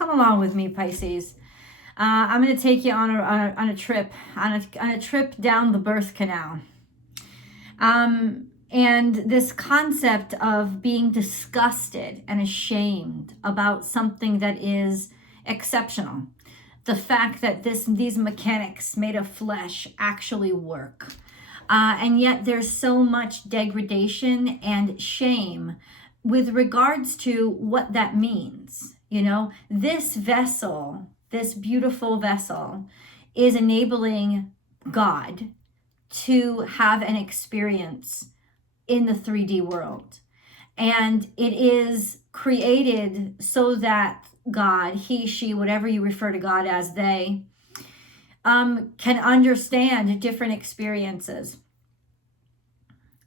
Come along with me, Pisces. I'm going to take you on a trip, on a trip down the birth canal. And this concept of being disgusted and ashamed about something that is exceptional. The fact that these mechanics made of flesh actually work. And yet there's so much degradation and shame with regards to what that means. You know, this vessel, this beautiful vessel, is enabling God to have an experience in the 3D world. And it is created so that God, he, she, whatever you refer to God as, they, can understand different experiences.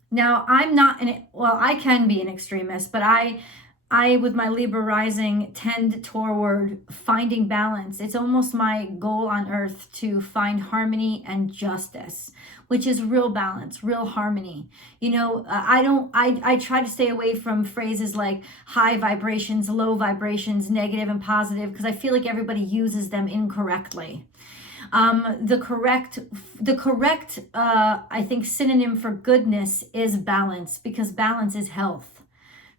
Now, I can be an extremist, but I with my Libra rising tend toward finding balance. It's almost my goal on earth to find harmony and justice, which is real balance, real harmony. You know, I try to stay away from phrases like high vibrations, low vibrations, negative and positive, because I feel like everybody uses them incorrectly. The correct, I think, synonym for goodness is balance, because balance is health.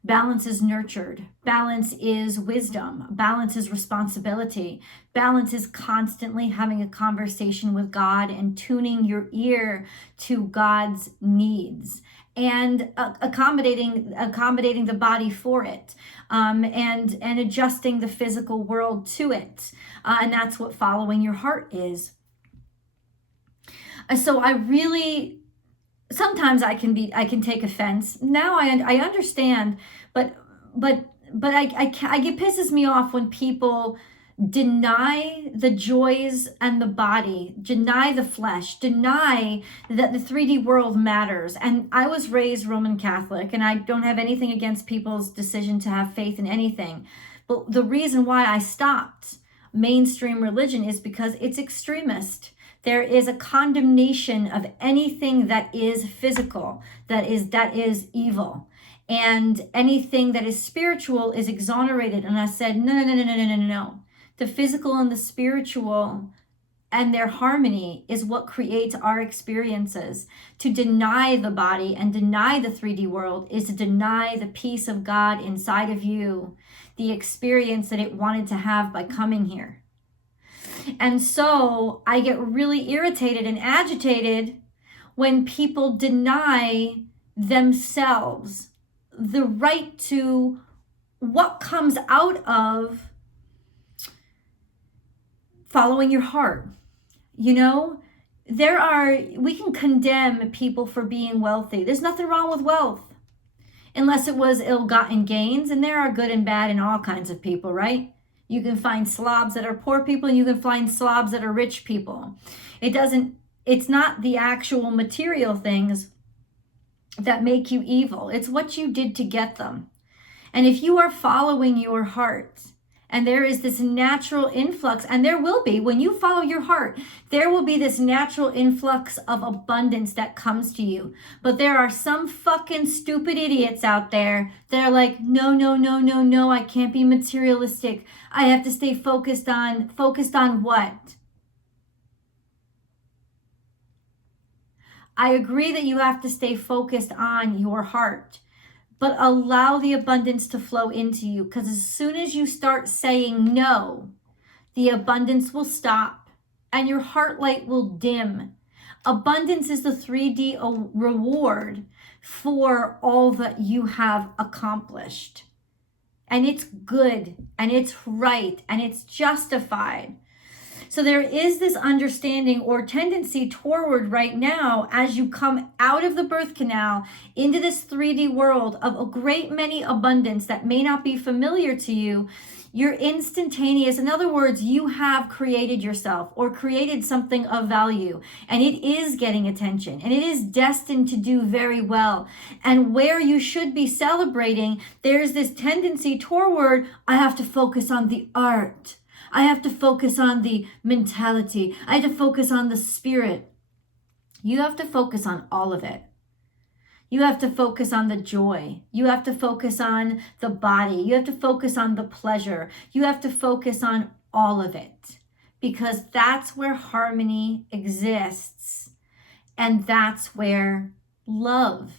Balance is nurtured. Balance is wisdom. Balance is responsibility. Balance is constantly having a conversation with God and tuning your ear to God's needs and accommodating the body for it, and adjusting the physical world to it. And that's what following your heart is. So I really, sometimes I can take offense. Now I understand, but it pisses me off when people deny the joys and the body, deny the flesh, deny that the 3D world matters. And I was raised Roman Catholic, and I don't have anything against people's decision to have faith in anything. But the reason why I stopped mainstream religion is because it's extremist. There is a condemnation of anything that is physical, that is evil. And anything that is spiritual is exonerated. And I said, no. The physical and the spiritual and their harmony is what creates our experiences. To deny the body and deny the 3D world is to deny the peace of God inside of you, the experience that it wanted to have by coming here. And so I get really irritated and agitated when people deny themselves the right to what comes out of following your heart. You know, we can condemn people for being wealthy. There's nothing wrong with wealth, unless it was ill-gotten gains, and there are good and bad in all kinds of people, right? You can find slobs that are poor people, and you can find slobs that are rich people. It's not the actual material things that make you evil. It's what you did to get them. And if you are following your heart, and there is this natural influx, and there will be, when you follow your heart, there will be this natural influx of abundance that comes to you. But there are some fucking stupid idiots out there that are like, no, I can't be materialistic. I have to stay focused on what? I agree that you have to stay focused on your heart, but allow the abundance to flow into you, because as soon as you start saying no, the abundance will stop and your heart light will dim. Abundance is the 3D reward for all that you have accomplished. And it's good, and it's right, and it's justified. So there is this understanding or tendency toward right now, as you come out of the birth canal into this 3D world of a great many abundance that may not be familiar to you, you're instantaneous. In other words, you have created yourself or created something of value, and it is getting attention, and it is destined to do very well. And where you should be celebrating, there's this tendency toward, I have to focus on the art. I have to focus on the mentality. I have to focus on the spirit. You have to focus on all of it. You have to focus on the joy. You have to focus on the body. You have to focus on the pleasure. You have to focus on all of it, because that's where harmony exists. And that's where love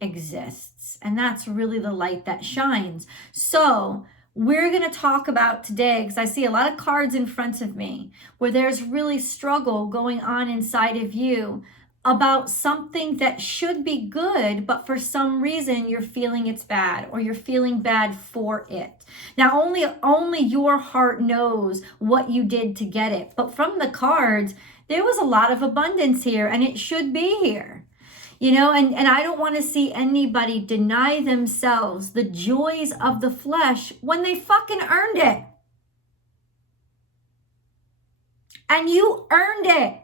exists. And that's really the light that shines. So we're going to talk about today, because I see a lot of cards in front of me where there's really struggle going on inside of you about something that should be good, but for some reason you're feeling it's bad, or you're feeling bad for it. Now, only your heart knows what you did to get it. But from the cards, there was a lot of abundance here, and it should be here. You know, and I don't want to see anybody deny themselves the joys of the flesh when they fucking earned it. And you earned it.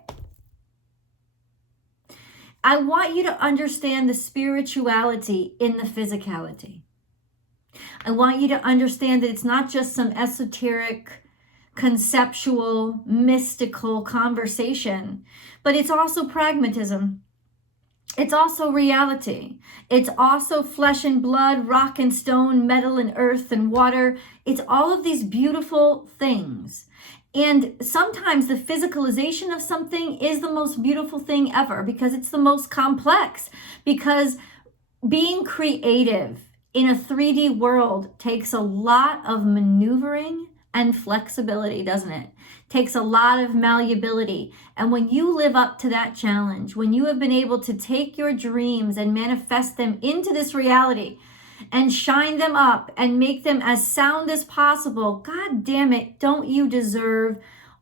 I want you to understand the spirituality in the physicality. I want you to understand that it's not just some esoteric, conceptual, mystical conversation, but it's also pragmatism. It's also reality. It's also flesh and blood, rock and stone, metal and earth and water. It's all of these beautiful things. And sometimes the physicalization of something is the most beautiful thing ever, because it's the most complex. Because being creative in a 3D world takes a lot of maneuvering and flexibility, doesn't it? Takes a lot of malleability. And when you live up to that challenge, when you have been able to take your dreams and manifest them into this reality and shine them up and make them as sound as possible, God damn it, don't you deserve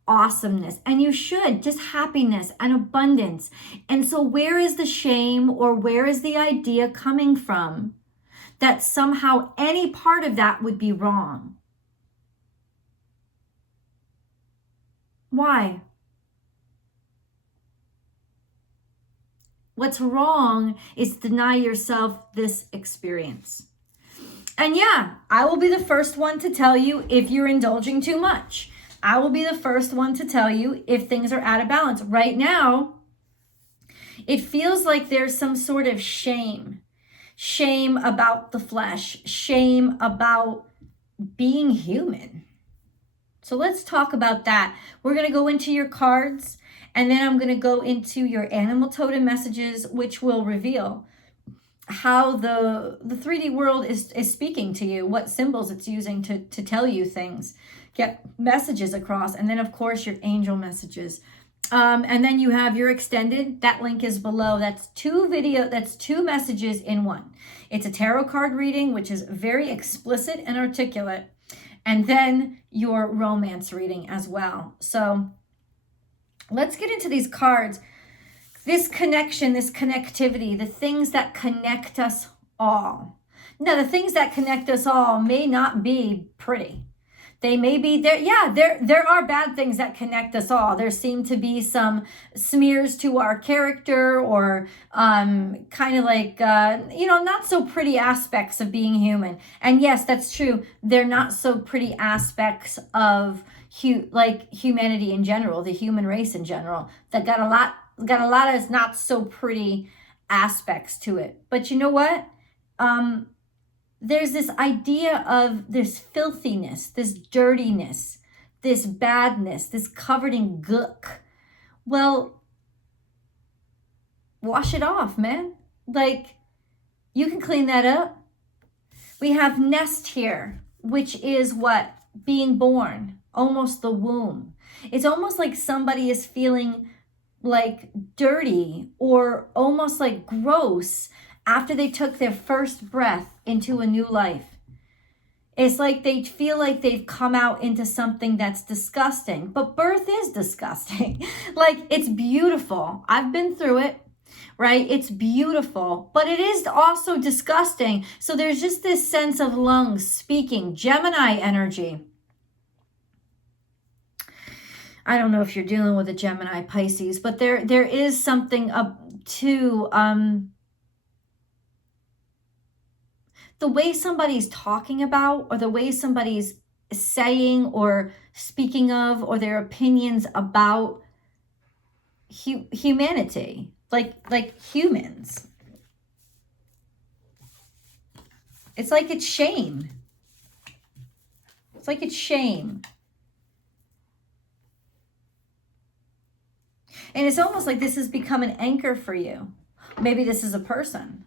awesomeness? And you should, just happiness and abundance. And so where is the shame, or where is the idea coming from that somehow any part of that would be wrong? Why? What's wrong is deny yourself this experience. And yeah, I will be the first one to tell you if you're indulging too much. I will be the first one to tell you if things are out of balance. Right now, it feels like there's some sort of shame. Shame about the flesh. Shame about being human. So let's talk about that. We're going to go into your cards, and then I'm going to go into your animal totem messages, which will reveal how the 3D world is speaking to you, what symbols it's using to tell you things, get messages across, and then of course your angel messages. And then you have your extended, that link is below. That's two messages in one. It's a tarot card reading, which is very explicit and articulate, and then your romance reading as well. So let's get into these cards. This connection, this connectivity, the things that connect us all. Now, the things that connect us all may not be pretty. They may be there. Yeah, there are bad things that connect us all. There seem to be some smears to our character, or kind of like, not so pretty aspects of being human. And yes, that's true. They're not so pretty aspects of humanity in general, the human race in general, that got a lot of not so pretty aspects to it. But you know what? There's this idea of this filthiness, this dirtiness, this badness, this covered in gook. Well, wash it off, man. Like, you can clean that up. We have nest here, which is what? Being born, almost the womb. It's almost like somebody is feeling like dirty or almost like gross after they took their first breath into a new life. It's like they feel like they've come out into something that's disgusting. But birth is disgusting. Like, it's beautiful. I've been through it, right? It's beautiful, but it is also disgusting. So there's just this sense of lungs speaking, Gemini energy. I don't know if you're dealing with a Gemini, Pisces, but there is something to the way somebody's talking about, or the way somebody's saying or speaking of, or their opinions about humanity, like humans. It's like it's shame. It's like it's shame. And it's almost like this has become an anchor for you. Maybe this is a person,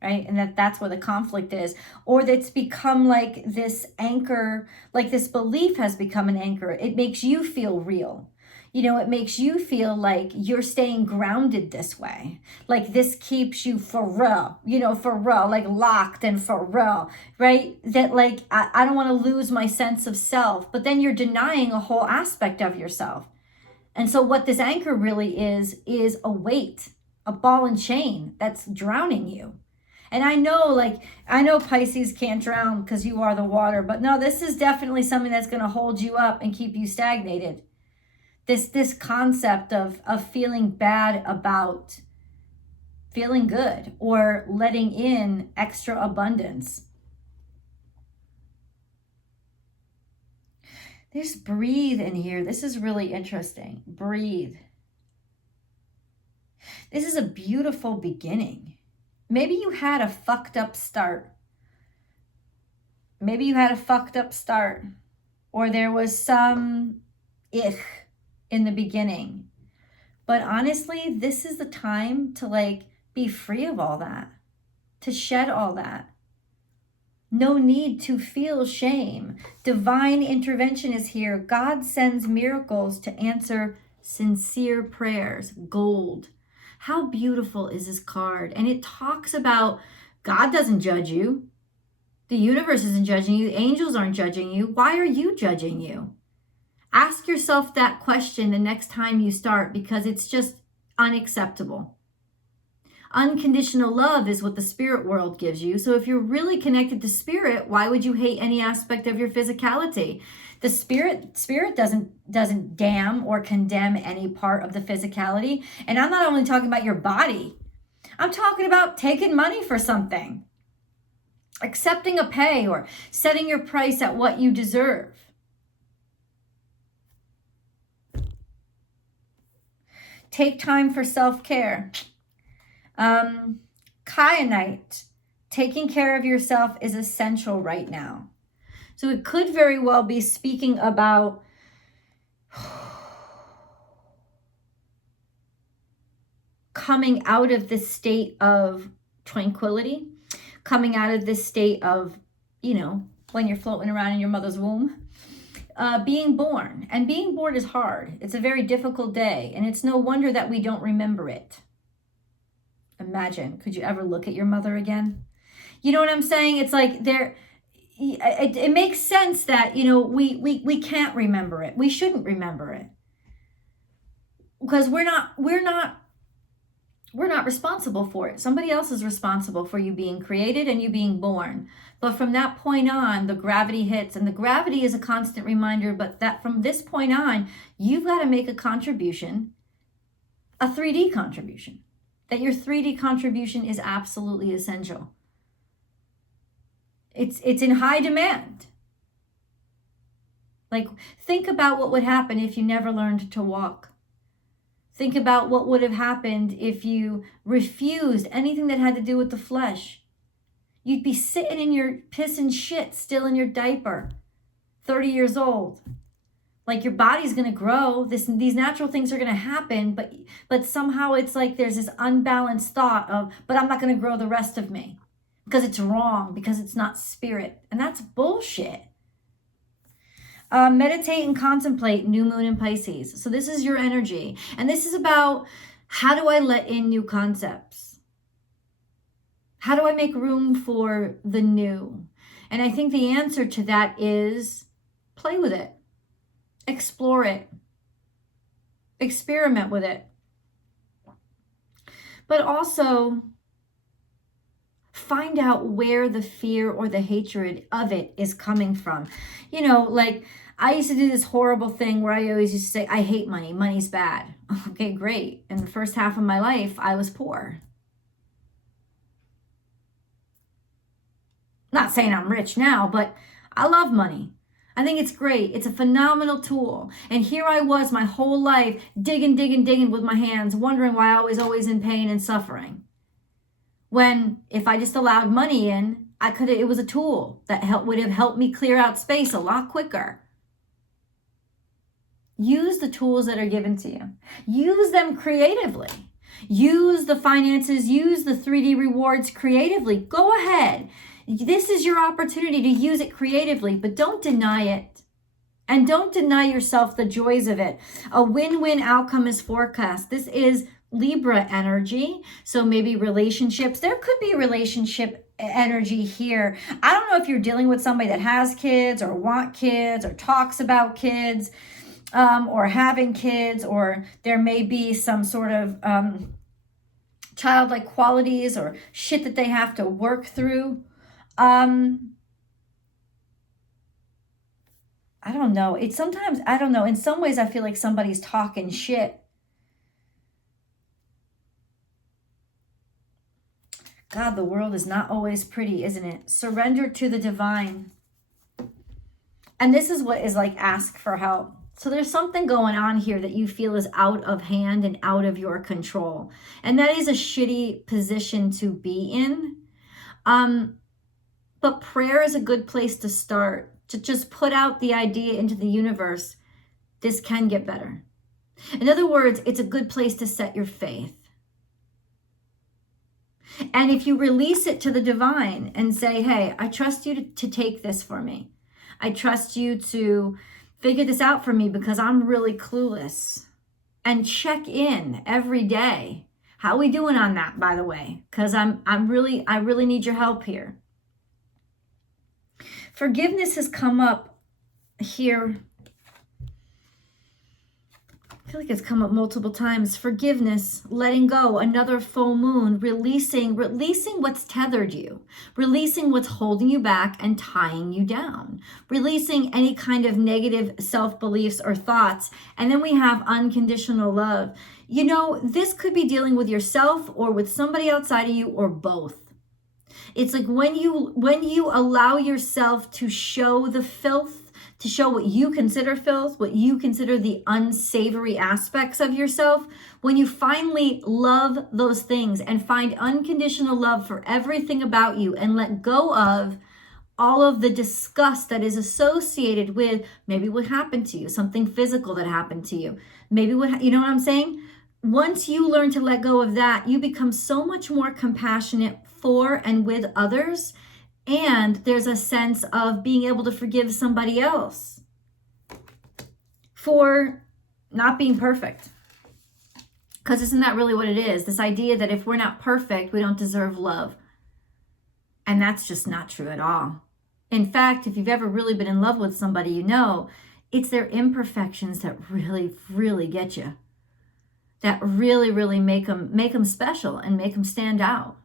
right? And that's where the conflict is. Or that's become like this anchor, like this belief has become an anchor. It makes you feel real. You know, it makes you feel like you're staying grounded this way. Like this keeps you for real, you know, for real, like locked and for real, right? That like, I don't want to lose my sense of self, but then you're denying a whole aspect of yourself. And so what this anchor really is a weight, a ball and chain that's drowning you. And I know Pisces can't drown because you are the water, but no, this is definitely something that's going to hold you up and keep you stagnated. This concept of feeling bad about feeling good or letting in extra abundance. There's breathe in here. This is really interesting. Breathe. This is a beautiful beginning. Maybe you had a fucked up start. Maybe you had a fucked up start. Or there was some ich in the beginning. But honestly, this is the time to like be free of all that. To shed all that. No need to feel shame. Divine intervention is here. God sends miracles to answer sincere prayers. Gold. How beautiful is this card? And it talks about God doesn't judge you. The universe isn't judging you. Angels aren't judging you. Why are you judging you? Ask yourself that question the next time you start, because it's just unacceptable. Unconditional love is what the spirit world gives you. So if you're really connected to spirit, why would you hate any aspect of your physicality? The spirit doesn't damn or condemn any part of the physicality. And I'm not only talking about your body. I'm talking about taking money for something. Accepting a pay or setting your price at what you deserve. Take time for self-care. Kyanite, taking care of yourself is essential right now. So it could very well be speaking about coming out of this state of tranquility, coming out of this state of, you know, when you're floating around in your mother's womb, being born. And being born is hard. It's a very difficult day, and it's no wonder that we don't remember it. Imagine, could you ever look at your mother again? You know what I'm saying? It's like it makes sense that, you know, we can't remember it. We shouldn't remember it. Because we're not responsible for it. Somebody else is responsible for you being created and you being born. But from that point on, the gravity hits, and the gravity is a constant reminder, but that from this point on, you've got to make a contribution, a 3D contribution. That your 3D contribution is absolutely essential. It's in high demand. Like, think about what would happen if you never learned to walk. Think about what would have happened if you refused anything that had to do with the flesh. You'd be sitting in your piss and shit, still in your diaper, 30 years old. Like, your body's going to grow. These natural things are going to happen, but somehow it's like there's this unbalanced thought of, but I'm not going to grow the rest of me because it's wrong, because it's not spirit. And that's bullshit. Meditate and contemplate, new moon in Pisces. So this is your energy. And this is about, how do I let in new concepts? How do I make room for the new? And I think the answer to that is play with it. Explore it. Experiment with it. But also find out where the fear or the hatred of it is coming from. You know, like, I used to do this horrible thing where I always used to say, I hate money. Money's bad. Okay, great. In the first half of my life, I was poor. Not saying I'm rich now, but I love money. I think it's great. It's a phenomenal tool. And here I was my whole life digging with my hands, wondering why I was always in pain and suffering. When if I just allowed money in, it was a tool that would have helped me clear out space a lot quicker. Use the tools that are given to you. Use them creatively. Use the finances, use the 3D rewards creatively. Go ahead. This is your opportunity to use it creatively, but don't deny it. And don't deny yourself the joys of it. A win-win outcome is forecast. This is Libra energy. So maybe relationships. There could be relationship energy here. I don't know if you're dealing with somebody that has kids or want kids or talks about kids. Or having kids, or there may be some sort of childlike qualities or shit that they have to work through. I don't know. It's sometimes, I don't know. In some ways, I feel like somebody's talking shit. God, the world is not always pretty, isn't it? Surrender to the divine. And this is what is like, ask for help. So there's something going on here that you feel is out of hand and out of your control. And that is a shitty position to be in. But prayer is a good place to start, to just put out the idea into the universe. This can get better. In other words, it's a good place to set your faith. And if you release it to the divine and say, hey, I trust you to take this for me. I trust you to figure this out for me because I'm really clueless. And check in every day. How are we doing on that, by the way? Because I really need your help here. Forgiveness has come up here. I feel like it's come up multiple times. Forgiveness, letting go, another full moon, releasing what's tethered you, releasing what's holding you back and tying you down, releasing any kind of negative self-beliefs or thoughts. And then we have unconditional love. You know, this could be dealing with yourself or with somebody outside of you or both. It's like when you allow yourself to show the filth, to show what you consider filth, what you consider the unsavory aspects of yourself, when you finally love those things and find unconditional love for everything about you and let go of all of the disgust that is associated with maybe what happened to you, something physical that happened to you, maybe you know what I'm saying? Once you learn to let go of that, you become so much more compassionate for and with others. And there's a sense of being able to forgive somebody else for not being perfect. Because isn't that really what it is? This idea that if we're not perfect, we don't deserve love. And that's just not true at all. In fact, if you've ever really been in love with somebody, you know, it's their imperfections that really, really get you. That really, really make them special and make them stand out.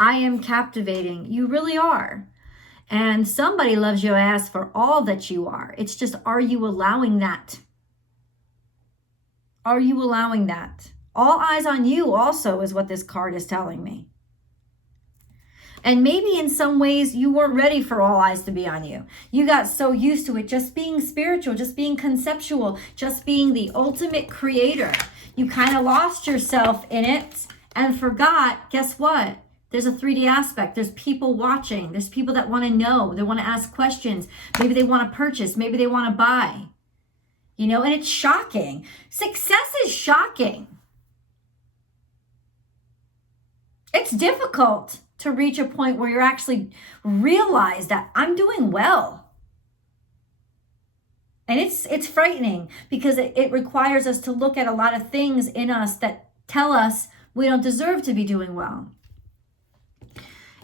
I am captivating. You really are. And somebody loves your ass for all that you are. It's just, are you allowing that? Are you allowing that? All eyes on you also is what this card is telling me. And maybe in some ways you weren't ready for all eyes to be on you. You got so used to it just being spiritual, just being conceptual, just being the ultimate creator. You kind of lost yourself in it and forgot, guess what? There's a 3D aspect. There's people watching. There's people that want to know. They want to ask questions. Maybe they want to purchase. Maybe they want to buy. You know, and it's shocking. Success is shocking. It's difficult to reach a point where you actually realize that I'm doing well. And it's frightening because it requires us to look at a lot of things in us that tell us we don't deserve to be doing well.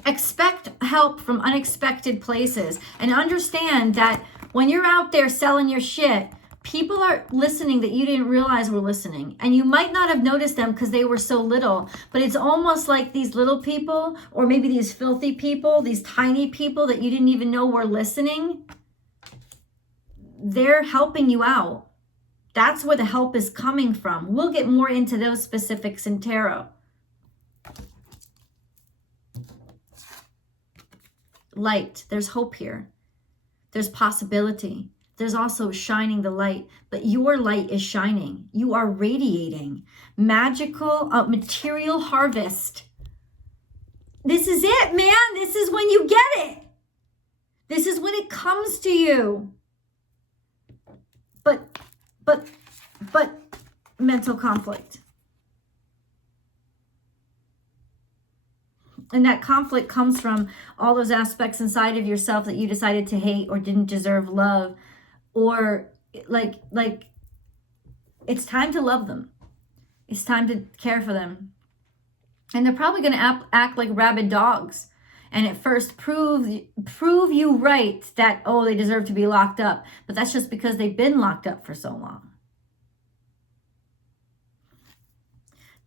Expect help from unexpected places and understand that when you're out there selling your shit, people are listening that you didn't realize were listening. And you might not have noticed them because they were so little, but it's almost like these little people or maybe these filthy people, these tiny people that you didn't even know were listening. They're helping you out. That's where the help is coming from. We'll get more into those specifics in tarot. Light, there's hope here. There's possibility. There's also shining the light, but your light is shining. You are radiating. Magical material harvest. This is it, man. This is when you get it. This is when it comes to you. But mental conflict. And that conflict comes from all those aspects inside of yourself that you decided to hate or didn't deserve love, or like it's time to love them. It's time to care for them. And they're probably going to act like rabid dogs. And at first prove you right that, oh, they deserve to be locked up. But that's just because they've been locked up for so long.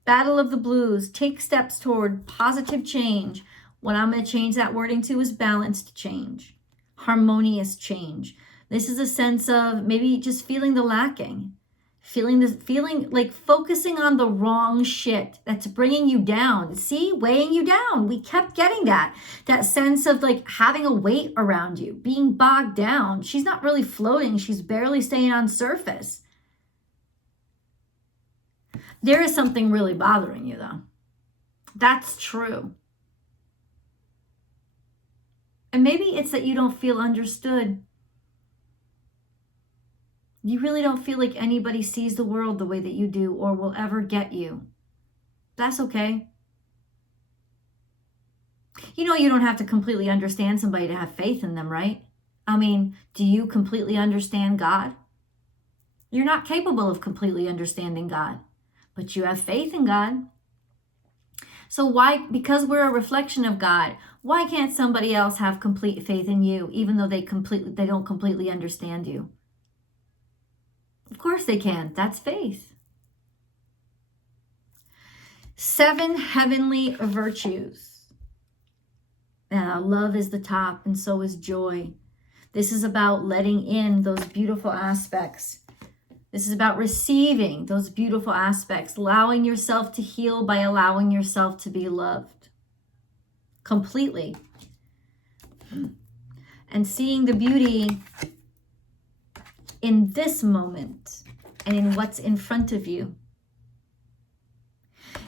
Battle of the Blues. Take steps toward positive change. What I'm going to change that wording to is balanced change. Harmonious change. This is a sense of maybe just feeling the lacking. Feeling like focusing on the wrong shit that's bringing you down. See, weighing you down. We kept getting that sense of like having a weight around you, being bogged down. She's not really floating. She's barely staying on surface. There is something really bothering you though. That's true. And maybe it's that you don't feel understood. You really don't feel like anybody sees the world the way that you do or will ever get you. That's okay. You know, you don't have to completely understand somebody to have faith in them, right? I mean, do you completely understand God? You're not capable of completely understanding God, but you have faith in God. So why, because we're a reflection of God, why can't somebody else have complete faith in you, even though they don't completely understand you? Of course they can. That's faith. 7 heavenly virtues. Love is the top, and so is joy. This is about letting in those beautiful aspects. This is about receiving those beautiful aspects, allowing yourself to heal by allowing yourself to be loved completely. And seeing the beauty in this moment and in what's in front of you.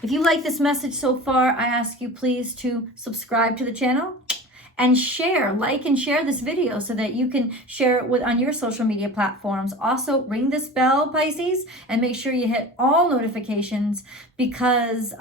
If you like this message so far, I ask you please to subscribe to the channel and share, like and share this video so that you can share it on your social media platforms. Also, ring this bell, Pisces, and make sure you hit all notifications because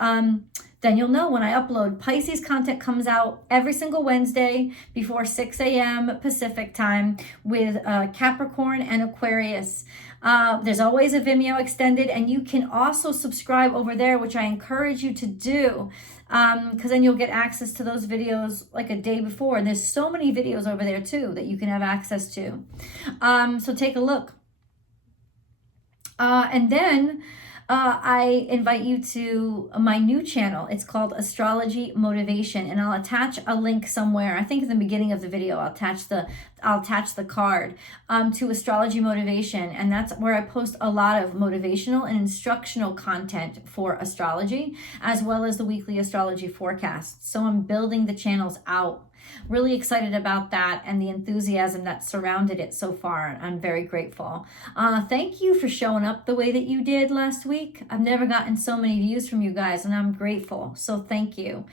then you'll know when I upload. Pisces content comes out every single Wednesday before 6 a.m. Pacific time with Capricorn and Aquarius. There's always a Vimeo extended, and you can also subscribe over there, which I encourage you to do, because then you'll get access to those videos like a day before. And there's so many videos over there too that you can have access to. So take a look. And then I invite you to my new channel. It's called Astrology Motivation, and I'll attach a link somewhere. I think in the beginning of the video, I'll attach the card to Astrology Motivation, and that's where I post a lot of motivational and instructional content for astrology, as well as the weekly astrology forecasts. So I'm building the channels out. Really excited about that and the enthusiasm that surrounded it so far. I'm very grateful. Thank you for showing up the way that you did last week. I've never gotten so many views from you guys, and I'm grateful. So thank you.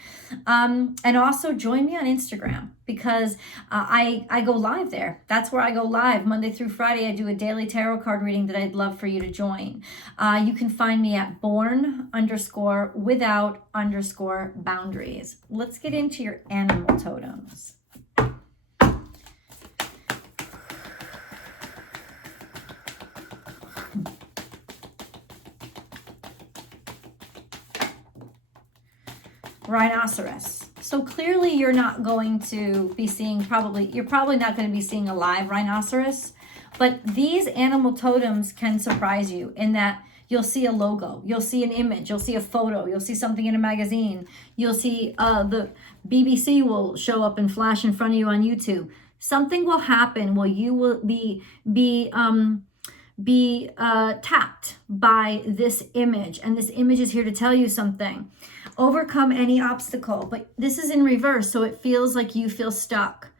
And also join me on Instagram because I go live there. That's where I go live Monday through Friday. I do a daily tarot card reading that I'd love for you to join. You can find me at born_without_boundaries. Let's get into your animal totems. Rhinoceros. So clearly you're not going to be seeing you're probably not going to be seeing a live rhinoceros, but these animal totems can surprise you in that you'll see a logo, you'll see an image, you'll see a photo, you'll see something in a magazine, you'll see the BBC will show up and flash in front of you on YouTube. Something will happen where you will be tapped by this image, and this image is here to tell you something. Overcome any obstacle, but this is in reverse, so it feels like you feel stuck.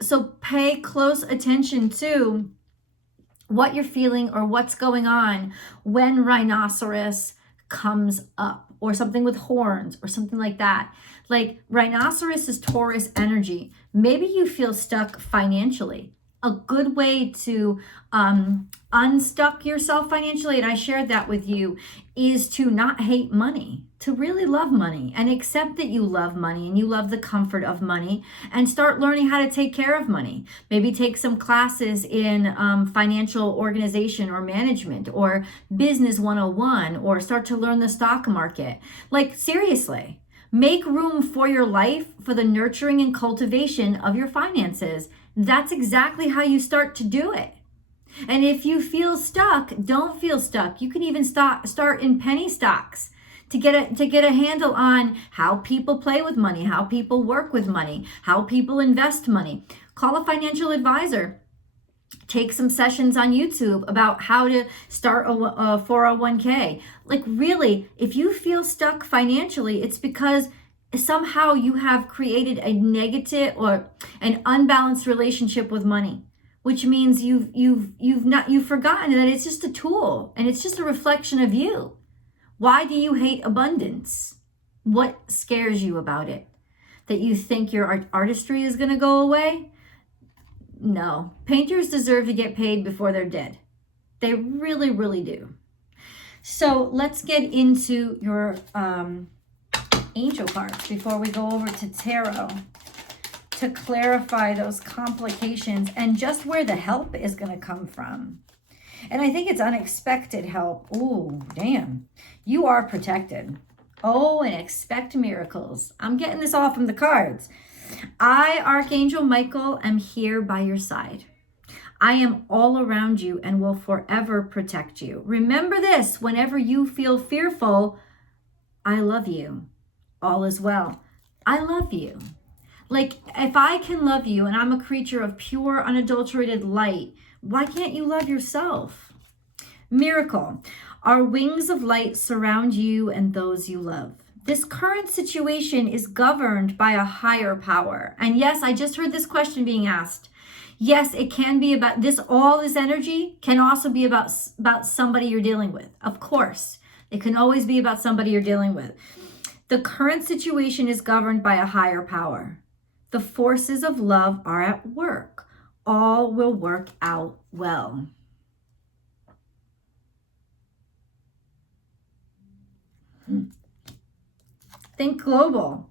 So pay close attention to what you're feeling or what's going on when rhinoceros comes up. or something with horns or something like that. Like rhinoceros is Taurus energy. Maybe you feel stuck financially. A good way to unstuck yourself financially, and I shared that with you, is to not hate money, to really love money and accept that you love money and you love the comfort of money, and start learning how to take care of money. Maybe take some classes in financial organization or management or business 101, or start to learn the stock market. Like seriously, make room for your life for the nurturing and cultivation of your finances. That's exactly how you start to do it. And if you feel stuck, don't feel stuck. You can even start in penny stocks to get a handle on how people play with money, how people work with money, how people invest money. Call a financial advisor. Take some sessions on YouTube about how to start a 401k. Like really, if you feel stuck financially, it's because somehow you have created a negative or an unbalanced relationship with money, which means you've forgotten that it's just a tool and it's just a reflection of you. Why do you hate abundance? What scares you about it? That you think your artistry is going to go away? No. Painters deserve to get paid before they're dead. They really, really do. So let's get into your angel cards before we go over to tarot to clarify those complications and just where the help is going to come from. And I think it's unexpected help. Ooh, damn. You are protected. Oh, and expect miracles. I'm getting this all from the cards. I, Archangel Michael, am here by your side. I am all around you and will forever protect you. Remember this, whenever you feel fearful, I love you. All is well. I love you. Like, if I can love you and I'm a creature of pure, unadulterated light, why can't you love yourself? Miracle. Our wings of light surround you and those you love. This current situation is governed by a higher power. And yes, I just heard this question being asked. Yes, it can be about this. All this energy can also be about somebody you're dealing with. Of course, it can always be about somebody you're dealing with. The current situation is governed by a higher power. The forces of love are at work. All will work out well. Think global.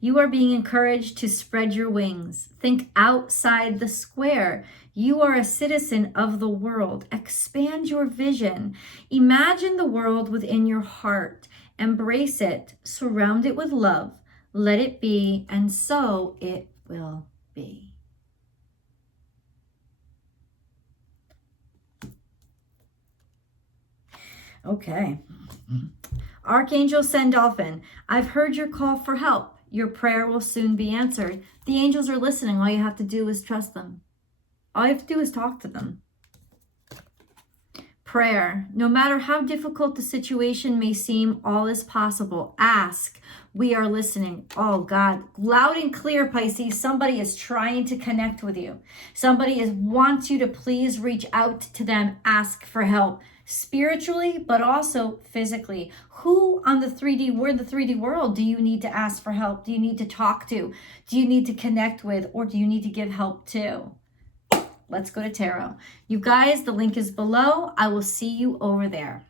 You are being encouraged to spread your wings. Think outside the square. You are a citizen of the world. Expand your vision. Imagine the world within your heart. Embrace it. Surround it with love. Let it be, and so it will be. Okay. Archangel Sandalphon, I've heard your call for help. Your prayer will soon be answered. The angels are listening. All you have to do is trust them. All you have to do is talk to them. Prayer. No matter how difficult the situation may seem, all is possible. Ask. We are listening. Oh, God. Loud and clear, Pisces. Somebody is trying to connect with you. Somebody wants you to please reach out to them. Ask for help. Spiritually, but also physically. Who on the 3D world do you need to ask for help? Do you need to talk to? Do you need to connect with? Or do you need to give help to? Let's go to tarot. You guys, the link is below. I will see you over there.